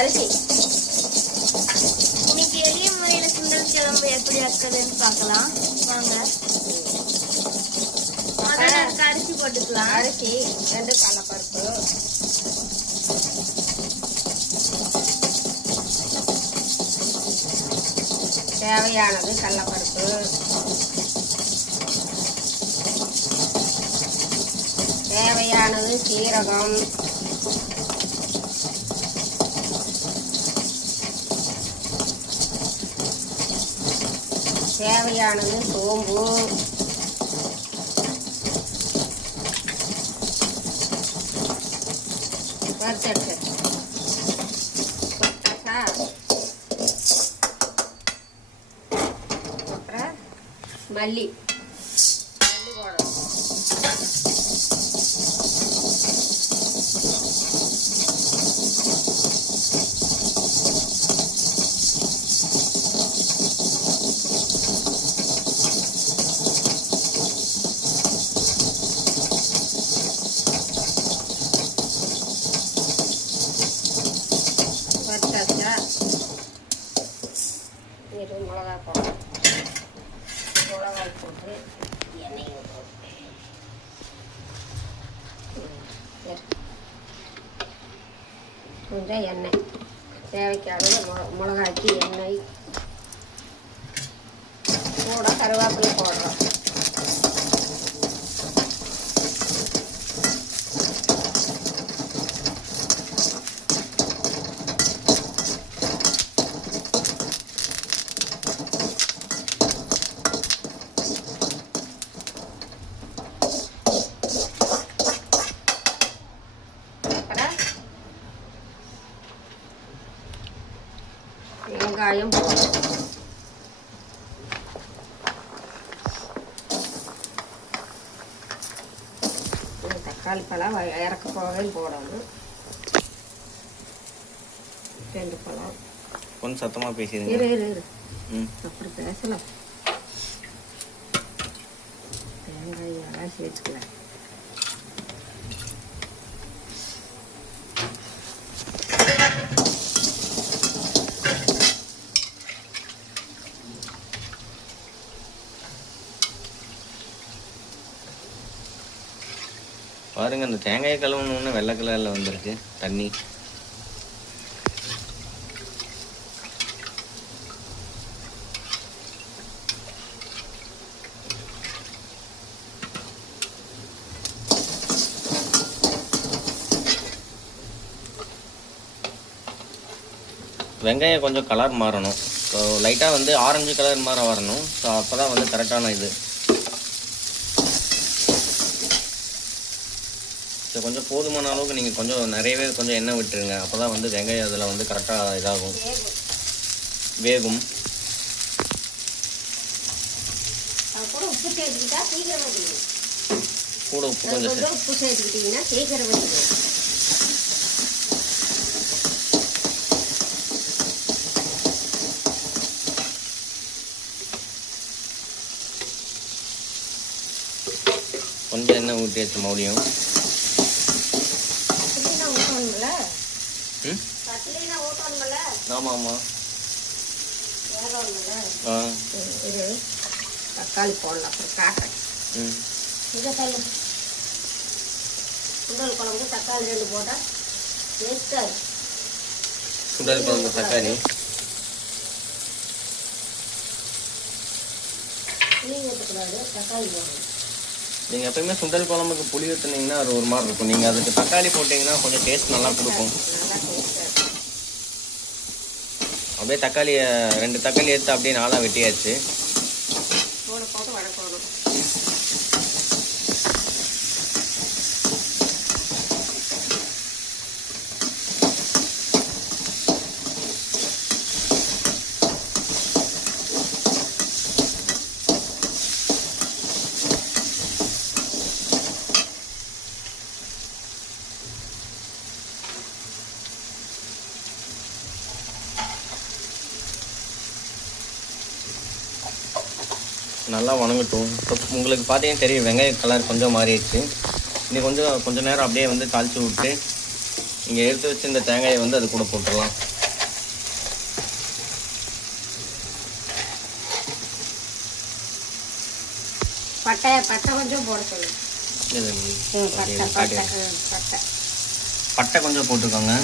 அரிசி. இன்னைக்கு எளிய முறையில் சுண்டல் குழம்பு எப்படி வைக்கிறதுன்னு பார்க்கலாம் வாங்க. அரிசி போட்டுக்கலாம். அரிசி 2 கடலைப்பருப்பு, தேவையானது கடலைப்பருப்பு, தேவையானது சீரகம், தேவையானது சோம்பு, வறுத்தெடுத்து அப்புறம் மல்லி போடணும். வறுத்தாச்சா இது மிளகா போடணும். மிளகாய் போட்டு எண்ணெய் கொஞ்சம் எண்ணெய் தேவைக்கானது மிளகாய்க்கு எண்ணெய் கூட கருவேப்பிலை போடுறோம். வெங்காயம் போடணும். தக்காளி பழம் இறக்க போகையில் போடணும். 2 பழம். கொஞ்சம் சத்தமாக பேசிடுங்க. இரு அப்படி பேசலாம். தேங்காய் எல்லாம் சேர்த்துக்கலாம். பாருங்க, அந்த தேங்காய் கழுவுன்னு வெள்ளை கலரில் வந்துருக்கு தண்ணி. வெங்காயம் கொஞ்சம் கலர் மாறணும். ஸோ லைட்டாக வந்து ஆரஞ்சு கலர் மாதிரி வரணும். ஸோ அப்போ தான் வந்து கரெக்டான இது. ஸோ கொஞ்சம் போதுமான அளவுக்கு நீங்கள் கொஞ்சம் நிறையவே கொஞ்சம் எண்ணெய் விட்டுருங்க. அப்போ தான் வந்து வெங்காயம் அதில் வந்து கரெக்டாக இதாகும், வேகும். கூட உப்பு சேர்த்துக்கிட்டா சீக்கிரம் கூட உப்பு கொஞ்சம் உப்பு சேர்த்துக்கிட்டிங்கன்னா சீக்கிரம் வச்சுக்கணும். கொஞ்சம் எண்ணெய் ஊற்றியாச்சு மறுபடியும். ஆமாம் ஆமாம். இது தக்காளி போடலாம். அப்புறம் காட்டேன். இதை தள்ளு. சுண்டல் குழம்பு தக்காளி 2 போட்டால் டேஸ்ட்டாக. சுண்டல் குழம்பு தக்காளி புளி ஊற்றக்கூடாது, தக்காளி போடணும். நீங்கள் எப்பயுமே சுண்டல் குழம்புக்கு புளி ஊற்றுனீங்கன்னா அது ஒரு மாதிரி இருக்கும். நீங்கள் அதுக்கு தக்காளி போட்டிங்கன்னா கொஞ்சம் டேஸ்ட் நல்லா கொடுக்கும். அப்படியே தக்காளியை 2 தக்காளி எடுத்து அப்படியே 4ஆக வெட்டியாச்சு. போட்டு வதக்கணும். நல்லா வணங்கட்டும். இப்போ உங்களுக்கு பார்த்தீங்கன்னா தெரியும் வெங்காய கலர் கொஞ்சம் மாறிடுச்சு. இன்னும் கொஞ்சம் நேரம் அப்படியே வந்து தாளித்து விட்டு நீங்கள் எடுத்து வச்சு இந்த தேங்காயை வந்து அது கூட போட்டுடலாம். பட்டை கொஞ்சம் போட சொல்லு. பட்டை கொஞ்சம் போட்டுக்கோங்க.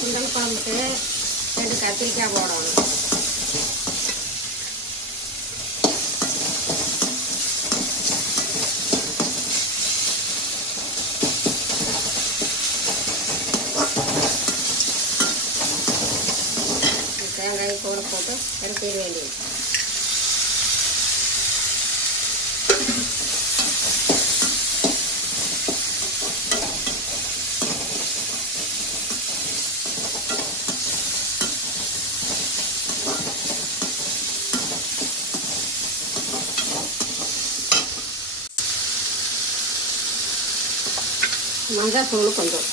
சுண்டல் குழம்புக்கு 2 கத்திரிக்காய் போடணும். தேங்காய் கூட போட்டு எடுத்துட வேண்டியது. மஞ்சள் தூள் கொஞ்சம்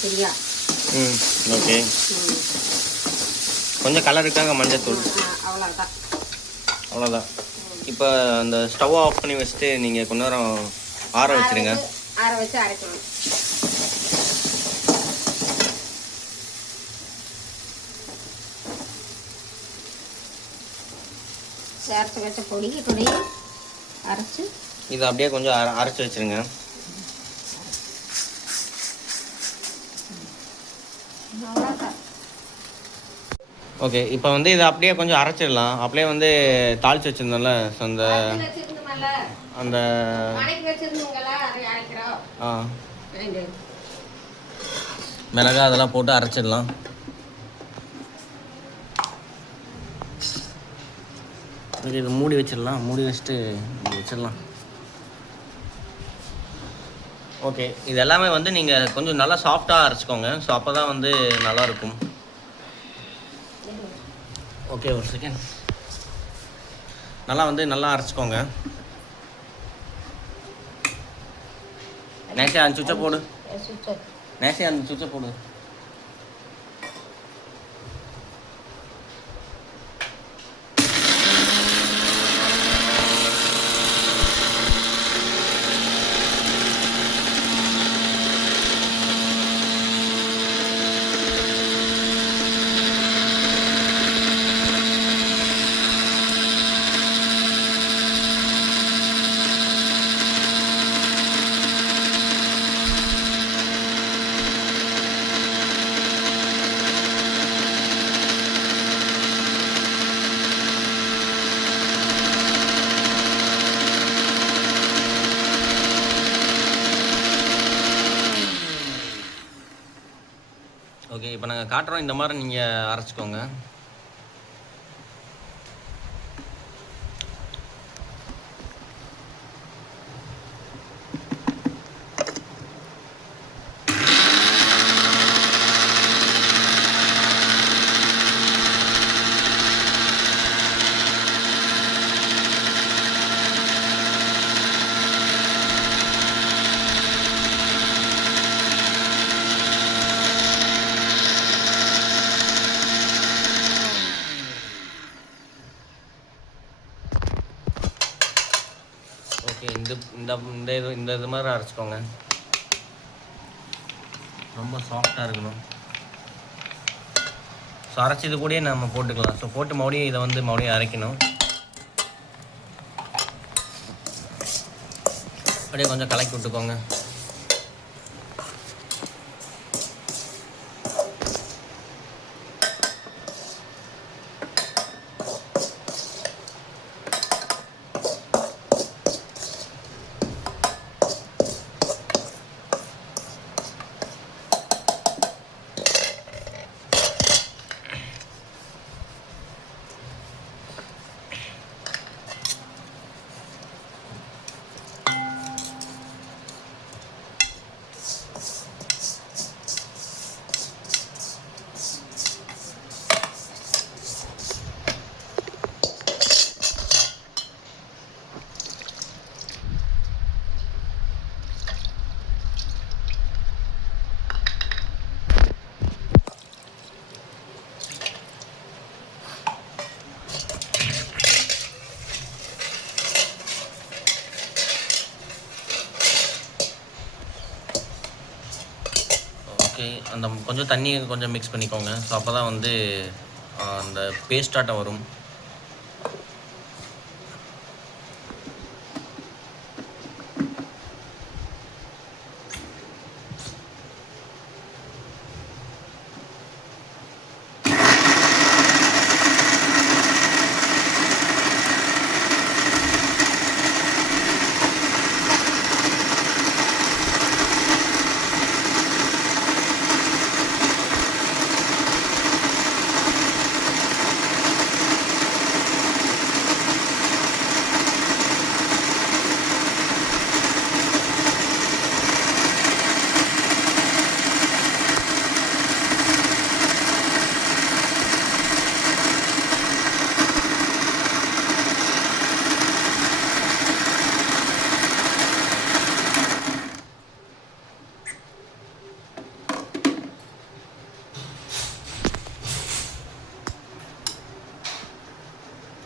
சரியா? ஓகே. கொஞ்சம் கலருக்காக மஞ்சள் தூள், அவ்வளோதான். அவ்வளோதான். இப்போ அந்த ஸ்டவ் ஆஃப் பண்ணி வச்சுட்டு நீங்கள் கொஞ்ச நேரம் ஆற வச்சுருங்க. ஆற வச்சு அரைக்கணும். சேர்த்து வச்ச பொடி அரைச்சி இதை அப்படியே கொஞ்சம் அரைச்சி வச்சுருங்க. ஓகே, இப்போ வந்து இதை அப்படியே கொஞ்சம் அரைச்சிடலாம். அப்படியே வந்து தாளிச்சு வச்சுருந்தோம்ல, ஸோ அந்த அந்த மிளகா அதெல்லாம் போட்டு அரைச்சிடலாம். இது மூடி வச்சிடலாம். மூடி வச்சுட்டு வச்சிடலாம். ஓகே, இது எல்லாமே வந்து நீங்கள் கொஞ்சம் நல்லா சாஃப்டாக அரைச்சிக்கோங்க. ஸோ அப்போ தான் வந்து நல்லாயிருக்கும். ஓகே, ஒரு செகண்ட். நல்லா அரைச்சிக்கோங்க. நேசி அந்த சுவிட்சை போடு. நேசி அந்த சுவிட்சை போடு. ஓகே, இப்போ நாங்கள் காட்டுறோம். இந்த மாதிரி நீங்கள் அரைச்சிக்கோங்க. ஓகே, இந்த இது மாதிரி அரைச்சிக்கோங்க. ரொம்ப சாஃப்டாக இருக்கணும். ஸோ அரைச்சது கூடயே நம்ம போட்டுக்கலாம். ஸோ போட்டு மறுபடியும் இதை வந்து மறுபடியும் அரைக்கணும். அப்படியே கொஞ்சம் கலக்கி விட்டுக்கோங்க. ஓகே, அந்த கொஞ்சம் தண்ணி கொஞ்சம் மிக்ஸ் பண்ணிக்கோங்க. ஸோ அப்போ தான் வந்து அந்த பேஸ்டாட்டம் வரும்.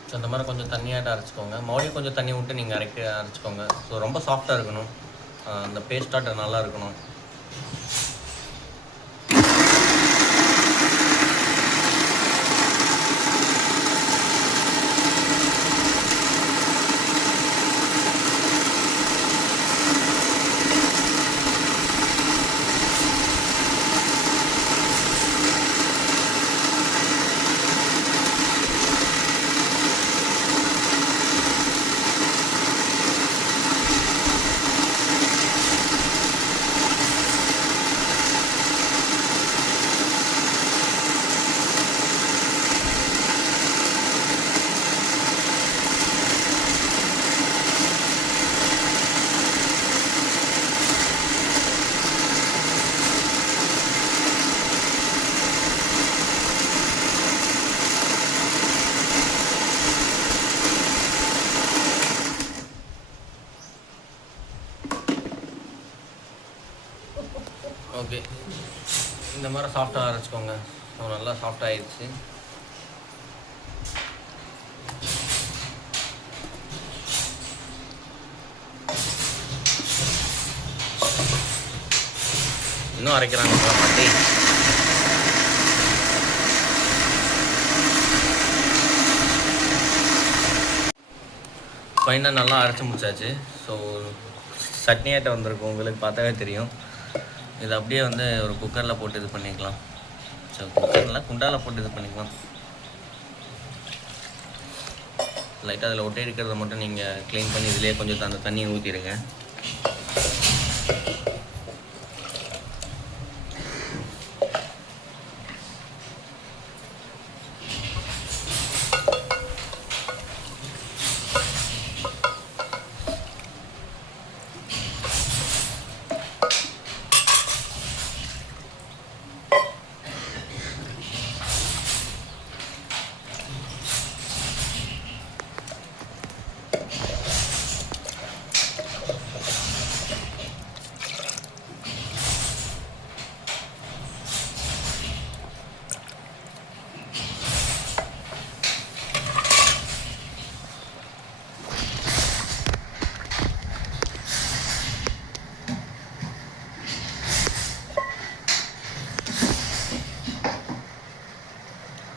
ஸோ அந்த மாதிரி கொஞ்சம் தண்ணியாட்ட அரைச்சிக்கோங்க. மறுபடியும் கொஞ்சம் தண்ணி விட்டு நீங்கள் அரைச்சிக்கோங்க. ஸோ ரொம்ப சாஃப்டாக இருக்கணும், அந்த பேஸ்டாட்டம் நல்லா இருக்கணும். ஓகே, இந்த மாதிரி சாஃப்டாக அரைச்சிக்கோங்க. ஸோ நல்லா சாஃப்டாக ஆயிடுச்சு. இன்னும் அரைக்கிறாங்க பாட்டி. ஃபைனாக நல்லா அரைச்சி முடிச்சாச்சு. ஸோ சட்னியாட்ட வந்திருக்கும், உங்களுக்கு பார்த்தாவே தெரியும். இது அப்படியே வந்து ஒரு குக்கரில் போட்டு இது பண்ணிக்கலாம். ஸோ குக்கரில் குண்டாவில் போட்டு இது பண்ணிக்கலாம். லைட்டாக அதில் ஒட்டை இருக்கிறத மட்டும் நீங்கள் க்ளீன் பண்ணி இதிலே கொஞ்சம் அந்த தண்ணியை ஊற்றிடுங்க.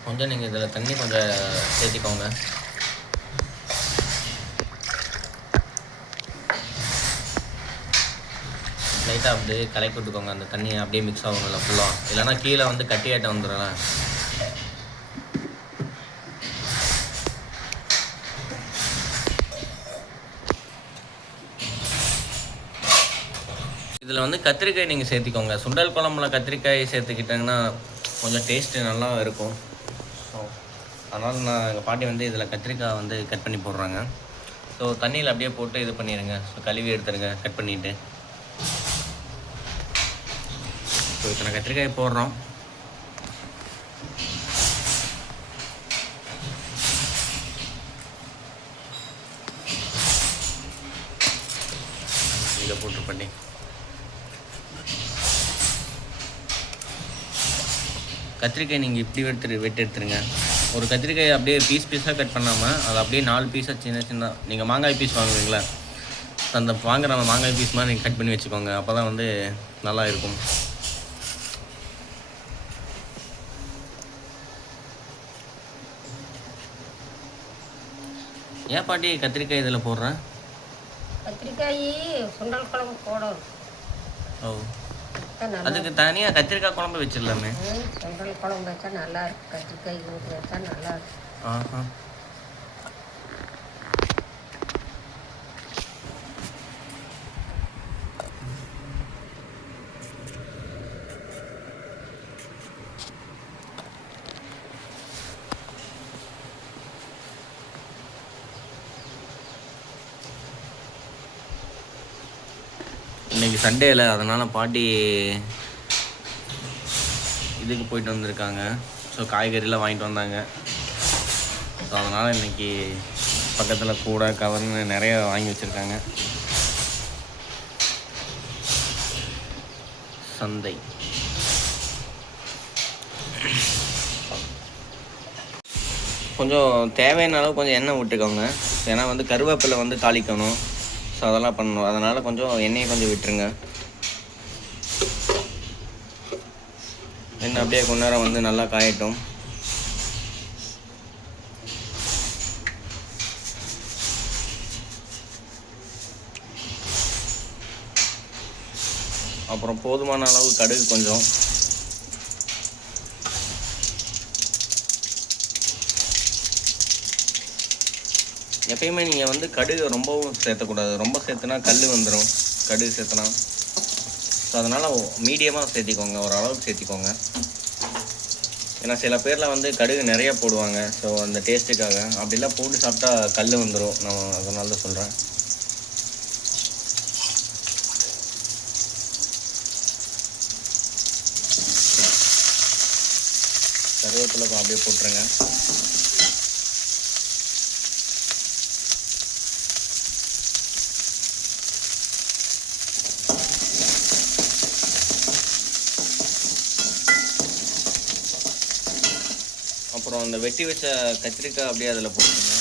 கொஞ்சம் நீங்கள் இதில் தண்ணி கொஞ்சம் சேர்த்திக்கோங்க. லைட்டாக அப்படியே கலக்கி விட்டுக்கோங்க. அந்த தண்ணி அப்படியே மிக்ஸ் ஆகும்ல ஃபுல்லாக, இல்லைனா கீழே வந்து கட்டியாட்டம் வந்துடலாம். இதில் வந்து கத்திரிக்காய் நீங்கள் சேர்த்திக்கோங்க. சுண்டல் குழம்புல கத்திரிக்காய் சேர்த்துக்கிட்டிங்கன்னா கொஞ்சம் டேஸ்ட்டு நல்லா இருக்கும். ஸோ அதனால் நான் எங்கள் பாட்டி வந்து இதில் கத்திரிக்காய் வந்து கட் பண்ணி போடுறாங்க. ஸோ தண்ணியில் அப்படியே போட்டு இது பண்ணிடுங்க. ஸோ கழுவி எடுத்துருங்க கட் பண்ணிவிட்டு. ஸோ இத்தனை கத்திரிக்காய் போடுறோம். இதை போட்டு பண்ணி கத்திரிக்காய் நீங்கள் இப்படி வெட்டி எடுத்துருங்க. ஒரு கத்திரிக்காய் அப்படியே பீஸாக கட் பண்ணாமல் அதை அப்படியே 4 பீஸாக சின்ன நீங்கள் மாங்காய் பீஸ் வாங்குவீங்களா, அந்த வாங்குற மாங்காய் பீஸ் மாதிரி நீங்கள் கட் பண்ணி வச்சுக்கோங்க. அப்போ தான் வந்து நல்லா இருக்கும். ஏன் பாட்டி கத்திரிக்காய் இதில் போடுறேன்? கத்திரிக்காய் சுண்டல் குழம்பு போடும். ஓ, நல்லா அதுக்கு தனியாக கத்திரிக்காய் குழம்பு வச்சிடலாமே. சுண்டல் குழம்பு வச்சா நல்லா இருக்கும். கத்திரிக்காய் ஊற்றி வச்சா நல்லா இருக்கும். ஆஹா. இன்னைக்கு சண்டேல, அதனால் பாட்டி இதுக்கு போயிட்டு வந்திருக்காங்க. ஸோ காய்கறிலாம் வாங்கிட்டு வந்தாங்க. ஸோ அதனால் இன்றைக்கி பக்கத்தில் கூடை கவர்னு நிறைய வாங்கி வச்சுருக்காங்க. சந்தை. கொஞ்சம் தேவையான அளவு கொஞ்சம் எண்ணெய் விட்டுக்கோங்க. ஏன்னா வந்து கருவேப்பிலை வந்து தாளிக்கணும். ஸோ அதெல்லாம் பண்ணணும். அதனால் கொஞ்சம் எண்ணெயை கொஞ்சம் விட்டுருங்க. எண்ணெய் அப்படியே கொஞ்ச நேரம் வந்து நல்லா காயட்டும். அப்புறம் போதுமான அளவு கடுகு கொஞ்சம். எப்பயுமே நீங்கள் வந்து கடுகு ரொம்பவும் சேர்த்தக்கூடாது. ரொம்ப சேர்த்துனா கல் வந்துடும் கடுகு சேர்த்துனா. ஸோ அதனால் மீடியமாக சேர்த்திக்கோங்க, ஒரு அளவுக்கு சேர்த்திக்கோங்க. ஏன்னா சில பேரில் வந்து கடுகு நிறைய போடுவாங்க. ஸோ அந்த டேஸ்ட்டுக்காக அப்படிலாம் போட்டு சாப்பிட்டா கல் வந்துடும். நான் அதனால தான் சொல்கிறேன். கருவேப்பிலை அப்படியே போட்டுருங்க. அப்புறம் அந்த வெட்டி வச்ச கத்திரிக்காய் அப்படியே அதில் போட்டுருங்க.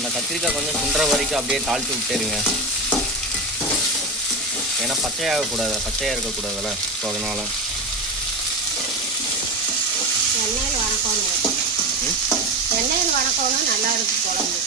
அந்த கத்திரிக்காய் கொஞ்சம் சுண்டுற வரைக்கும் அப்படியே தாளித்து விட்டுருங்க. ஏன்னா பச்சையாக இருக்கக்கூடாதுல்ல. ஸோ அதனால எண்ணெயில் வணக்கணும். நல்லா இருக்கு குழம்பு.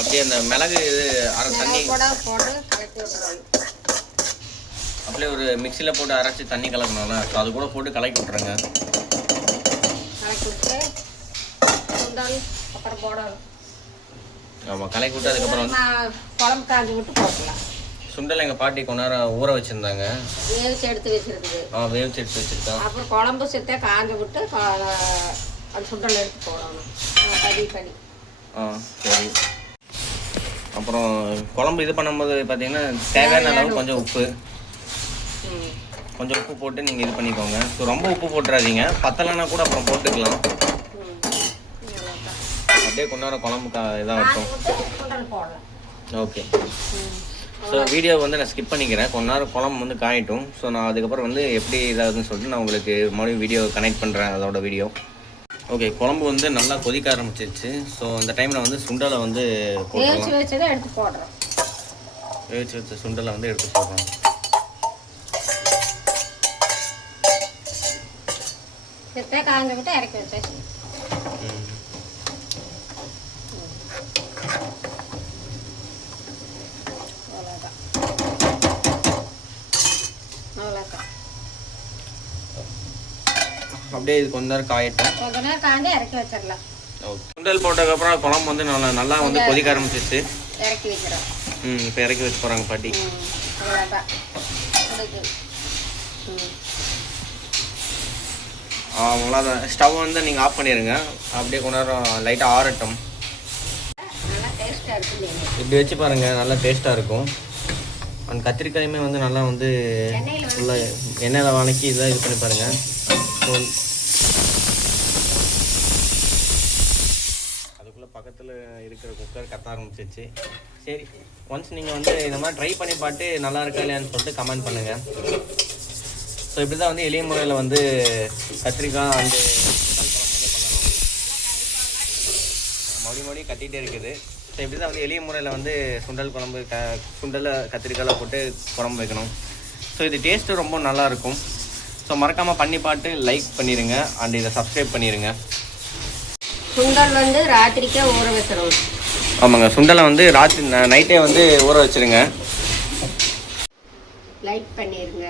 அப்படியே அந்த மிளகு இது தண்ணி போட்டு கலக்கி விட்டுறோம். அப்படியே ஒரு மிக்சியில் போட்டு அரைச்சி தண்ணி கலக்கணும்ல. ஸோ அது கூட போட்டு கலக்கி விட்ருங்க. கலக்கி விட்டு சுண்டல் அப்புறம் போடணும். ஆமாம், கலக்கி விட்டு அதுக்கப்புறம் குழம்பு காஞ்சி விட்டு போட்டுக்கலாம். சுண்டல் எங்கள் பாட்டி கொஞ்ச நேரம் ஊற வச்சுருந்தாங்க. வேவிச்சு எடுத்து வச்சிருக்குது. வேவிச்சு எடுத்து வச்சுருக்கோம். அப்புறம் குழம்பு சேர்த்தே காஞ்சி விட்டு அந்த சுண்டல் எடுத்து போடணும். கடி சரி. அப்புறம் குழம்பு இது பண்ணும்போது பார்த்தீங்கன்னா தேவையான அளவு கொஞ்சம் உப்பு போட்டு நீங்கள் இது பண்ணிக்கோங்க. ஸோ ரொம்ப உப்பு போட்டுறாதீங்க. பத்தலைன்னா கூட அப்புறம் போட்டுக்கலாம். அப்படியே கொஞ்ச நேரம் குழம்பு இதாக இருக்கும். ஓகே. ஸோ வீடியோ வந்து நான் ஸ்கிப் பண்ணிக்கிறேன். கொஞ்ச நேரம் குழம்பு வந்து காயட்டும். ஸோ நான் அதுக்கப்புறம் வந்து எப்படி இதாகுதுன்னு சொல்லிட்டு நான் உங்களுக்கு மறுபடியும் வீடியோ கனெக்ட் பண்ணுறேன். அதோட வீடியோ ஓகே. குழம்பு வந்து நல்லா கொதிக்க ஆரம்பிச்சிருச்சு. ஸோ அந்த டைமில் வந்து சுண்டலை வந்து வேவிச்சு வச்சதை எடுத்து போடுறோம். வேவிச்சு வச்ச சுண்டலை வந்து எடுத்து போடுறோம். செத்தே காய்ஞ்ச விட்டு இறக்கி வச்சாச்சு. அவ்வளோதான். அப்படியே இது கொஞ்ச நேரம் காயட்டும். கொஞ்ச நேரம் காய்ந்து இறக்கி வச்சிடலாம். ஓகே. சுண்டல் போட்டதுக்கப்புறம் குழம்பு வந்து நல்லா வந்து கொதிக்க ஆரம்பிச்சிச்சு. இறக்கி வைக்கிறோம். இப்போ இறக்கி வச்சு போகிறாங்க பாட்டி. அவ்வளோதான். அவ்வளோதான். ஸ்டவ் வந்து நீங்கள் ஆஃப் பண்ணிடுங்க. அப்படியே கொஞ்ச நேரம் லைட்டாக ஆறட்டும். நல்லா டேஸ்ட்டாக இருக்குது. இப்படி வச்சு பாருங்கள், நல்லா டேஸ்ட்டாக இருக்கும். அந்த கத்திரிக்காயுமே வந்து நல்லா வந்து ஃபுல்லாக எண்ணெயில் வதக்கி இதெல்லாம் இது பண்ணி பாருங்கள். அதுக்குள்ளே பக்கத்தில் இருக்கிற குக்கர் கத்த ஆரம்பிச்சிச்சு. சரி, ஒன்ஸ் நீங்கள் வந்து இந்த மாதிரி ட்ரை பண்ணி பார்த்து நல்லா இருக்கா இல்லையான்னு சொல்லிட்டு கமெண்ட் பண்ணுங்கள். ஸோ இப்படி தான் வந்து எளிய முறையில் வந்து கத்திரிக்காய் அந்த சுண்டல் குழம்பு வந்து பண்ணணும். மறுபடியும் கட்டிகிட்டே இருக்குது. ஸோ இப்படி தான் வந்து எளிய முறையில் வந்து சுண்டல் குழம்பு சுண்டலை கத்திரிக்காயில் போட்டு குழம்பு வைக்கணும். ஸோ இது டேஸ்ட்டு ரொம்ப நல்லாயிருக்கும். ஸோ மறக்காமல் பண்ணி பார்த்து லைக் பண்ணிடுங்க அண்ட் இதை சப்ஸ்கிரைப் பண்ணிடுங்க. சுண்டல் வந்து ராத்திரிக்கே ஊற வைக்கிறோம். ஆமாங்க, சுண்டலை வந்து நைட்டே வந்து ஊற வச்சுருங்க. லைக் பண்ணிடுங்க.